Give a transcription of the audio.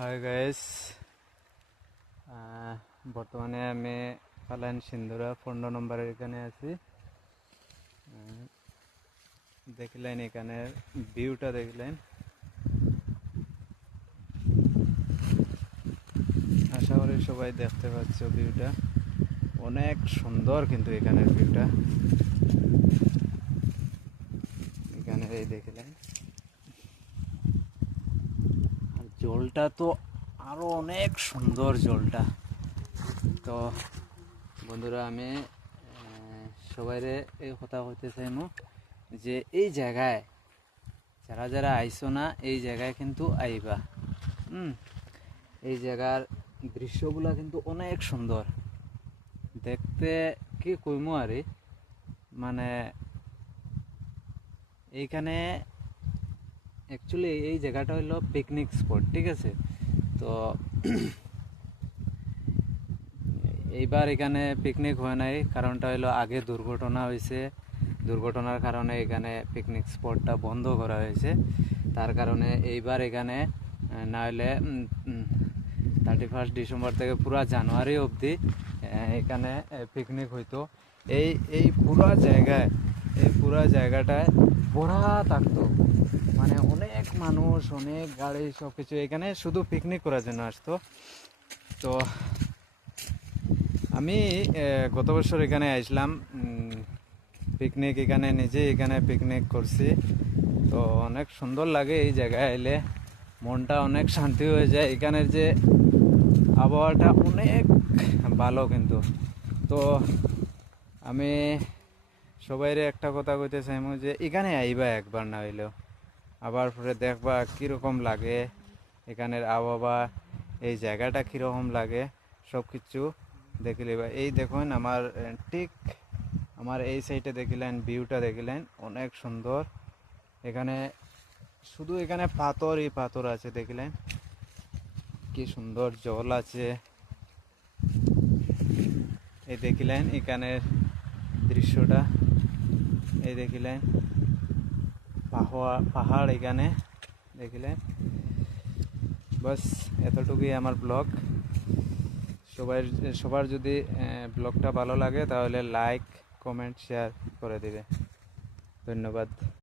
Hi guys, বর্তমানে আমি পালাইন সিন্ধুরা 15 নম্বরের এখানে আছি। দেখলেন এখানে ভিউটা দেখলেন, আশা করি সবাই দেখতে পাচ্ছ ভিউটা অনেক সুন্দর। কিন্তু এখানের ভিউটা এখানে এই দেখলেন, আর জলটা তো আরো অনেক সুন্দর জলটা। তো বন্ধুরা, আমি সবাইরে এই কথা কইতে চাইমু যে এই জায়গায় যারা যারা আইসো না, এই জায়গায় কিন্তু আইবা। এই জায়গার দৃশ্যগুলা কিন্তু অনেক সুন্দর দেখতে। কি কইমু আর, মানে এইখানে অ্যাকচুয়ালি এই জায়গাটা হলো পিকনিক স্পট, ঠিক আছে? তো এইবার এখানে পিকনিক হয় নাই, কারণটা হলো আগে দুর্ঘটনা হয়েছে। দুর্ঘটনার কারণে এখানে পিকনিক স্পটটা বন্ধ করা হয়েছে। তার কারণে এইবার এখানে না হলে 31 ডিসেম্বর থেকে পুরা জানুয়ারি অবধি এখানে পিকনিক হইতো। এই পুরা জায়গাটায় ভরা থাকতো, মানে অনেক মানুষ, অনেক গাড়ি, সব কিছু এখানে শুধু পিকনিক করার জন্য আসতো। তো আমি গত বছর এখানে আসলাম পিকনিক, এখানে পিকনিক করছি। তো অনেক সুন্দর লাগে এই জায়গায় এলে, মনটা অনেক শান্তি হয়ে যায়। এখানের যে আবহাওয়াটা অনেক ভালো কিন্তু। তো আমি সবাইরে একটা কথা কইতে চাইমু যে এখানে আইবা একবার, না হইলেও আবার পরে দেখবা কীরকম লাগে এখানের আবহাওয়া, এই জায়গাটা কীরকম লাগে, সব কিছু দেখলে। এই দেখুন ঠিক আমার এই সাইডে দেখিলেন, ভিউটা দেখিলেন অনেক সুন্দর। এখানে শুধু এখানে পাথরই পাথর আছে, দেখিলেন কি সুন্দর জল আছে। এই দেখিলেন এখানের দৃশ্যটা, এই দেখিলেন পাহাড় এখানে দেখিলেন। বাস এতটুকুই আমার ব্লগ। সবার যদি ব্লগটা ভালো লাগে তাহলে লাইক, কমেন্ট, শেয়ার করে দিবে। ধন্যবাদ।